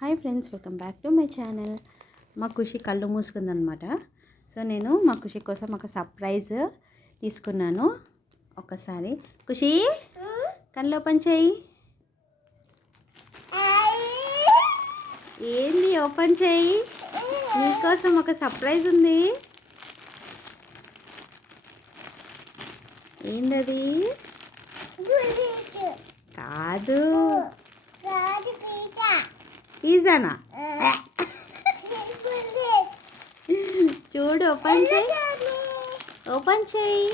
Hi friends, welcome back to my channel. మా ఖుషి కళ్ళు మూసుకుందనమాట. So నేను మా ఖుషి కోసం ఒక సర్ప్రైజ్ తీసుకున్నాను. ఒకసారి ఖుషి కళ్ళు ఓపెన్ చేయి. ఏంది ఓపెన్ చేయి, నీకోసం ఒక సర్ప్రైజ్ ఉంది. ఏందది? కాదు, పిజ్జానా? చూడు, ఓపెన్ చేయి, ఓపెన్ చేయి.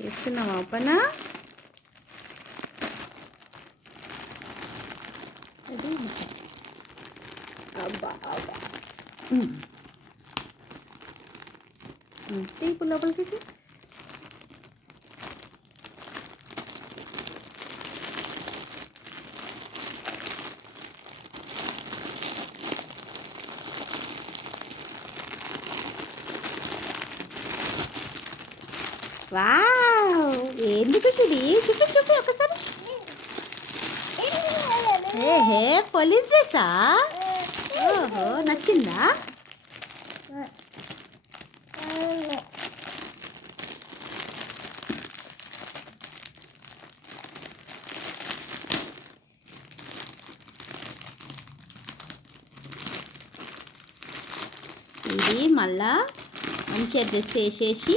చేస్తున్నావా ఓపెనా? అది అబ్బా అబ్బా ఇప్పుడు లోపలికి తీసి. వావ్, ఏంది ఖుషిది? చూపి చూపి ఒకసారి. ఏహే, పోలీస్ డ్రెస్సా? ఓహో, నచ్చిందా? ఇది మళ్ళా మంచిగా డ్రెస్ వేసేసి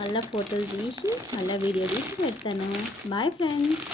మళ్ళీ ఫోటోలు తీసి మళ్ళీ వీడియో తీసి పెడతాను. Bye friends.